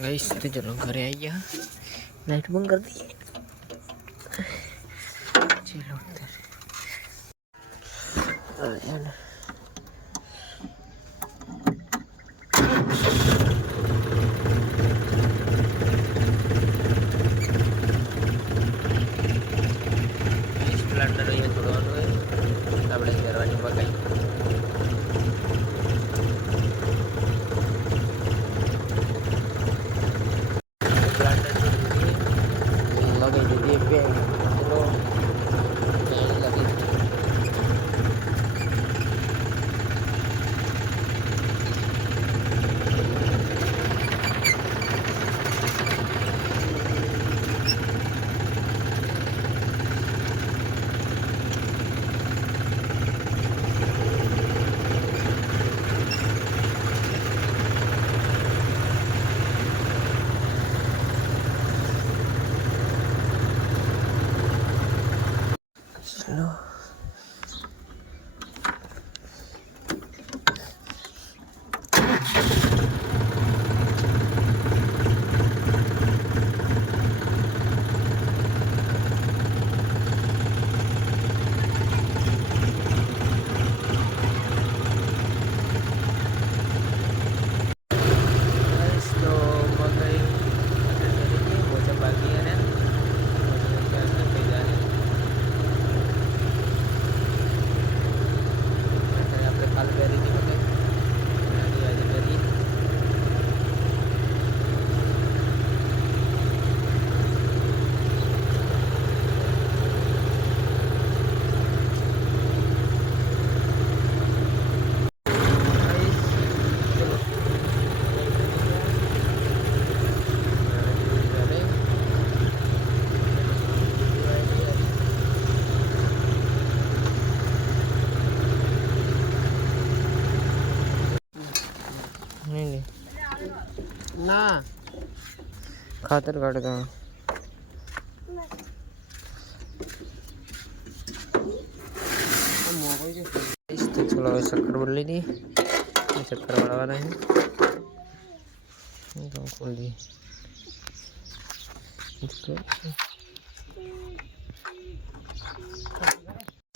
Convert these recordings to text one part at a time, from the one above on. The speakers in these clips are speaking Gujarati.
ગઈશ તો ચલો ઘરે આવી ગયા લાઈટ બંધ કરી દઈએ ચલો Amen. ના ખાતર ગડવા આ મોગઈ જે સ્ટીલનો સક્કરવળ લીધી આ સક્કરવળવાળા હે નું ખોલી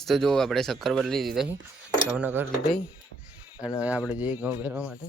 સ્તો જો આપણે સક્કરવળ લીધી તો બનાવ કરી લઈ અને આપણે જે ગામ ભેળવા માટે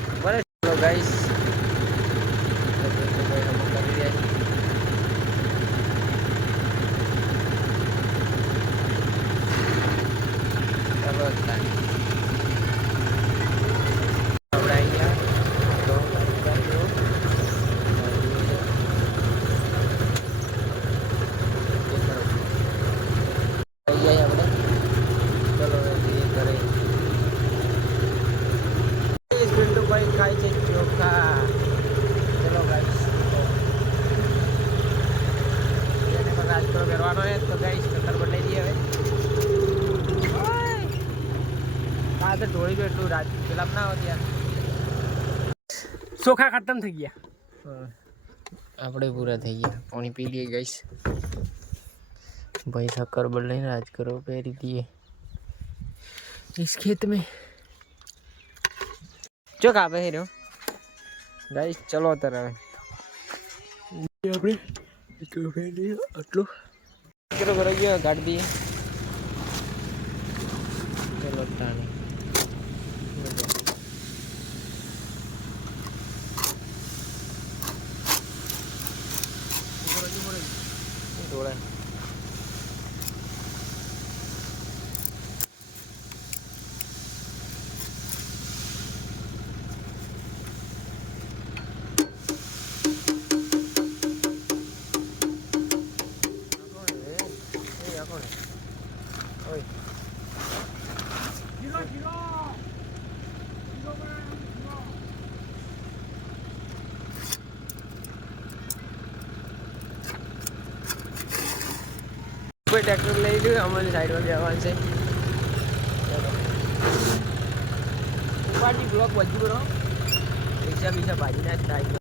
Hello guys Hello ko yung થઈ ગયો એટલું રાત ગુલાબ ના હોત યાર ચોખા ખતમ થઈ ગયા આપણે પૂરા થઈ ગયા પાણી પી લઈએ ગઈશ ભાઈ શક્કર બદલાઈને રાજ કરો પહેરી દઈએ इस खेत में જો કાપે હેરો ગાઈસ ચલો અત્યારે હવે આપણે આટલું કેટલો કરો ગયો ગાડી દઈએ ચલો તાણી 多嘞。કોઈ ટ્રેક્ટર લઈ લીધું અમારી સાઈડમાં જવાનું છે ઉપાડજી બ્લોક બધું કરો રિક્ષા બીજા ભાજી ના થાય